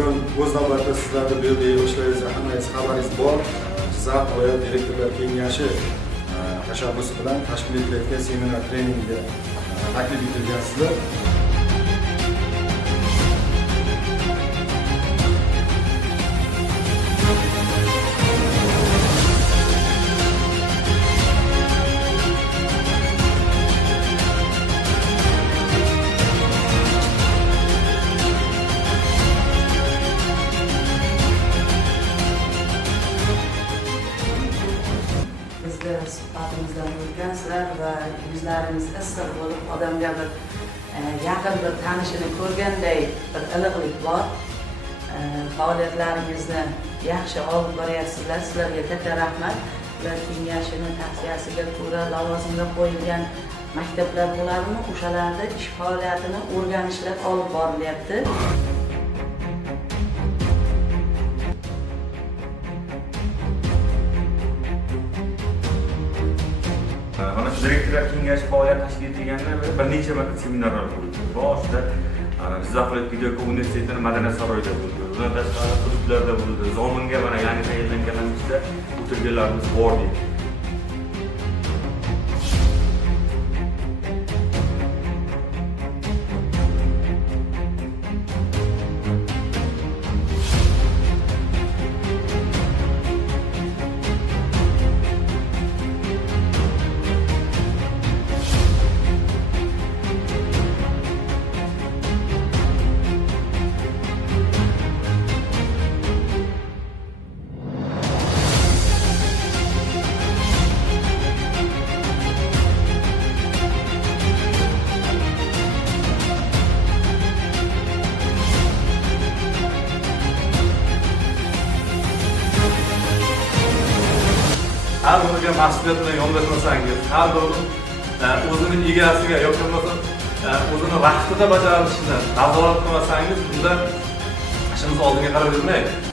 bugun o'z navbatida sizlarni bu yerda yig'ilishlaringiz hammangiz xabaringiz bor. Jizzax viloyat direktorlar kengashi tashabbusi bilan tashkil etilayotgan seminar treningga taklif etilgansizlar. Suhbatimizdan o'tgansizlar va yuzlaringiz issiq bo'lib, odamga bir yaqin bir tanishini ko'rganday bir iliqlik bor. Faoliyatlaringizni yaxshi olib boryapsizlar. Sizlarga katta rahmat. Ular kengashini tavsiyasiga ko'ra lavozimga qo'yilgan maktablar bo'ladimi? O'shalarda ish faoliyatini o'rganishlar olib borilyapti. Mana shu direktorlar kengashi faoliyat tashkil etilganda bir necha marta seminarlar bo'ldi. Boshida Jizzax viloyat pedagogika universitetining madaniyat saroyida bo'ldi. Bundan tashqari hududlarda bo'ldi. Zominga mana yangi tayinlanganimizda o'tirganlarimiz bor edi. Har biriga mas'uliyat bilan yondashmasangiz, har doim o'zining egasiga yoki bo'lmasa o'zini vaqtida bajarilishini nazorat qilmasangiz, bunda ishimiz oldinga qarab yurmaydi.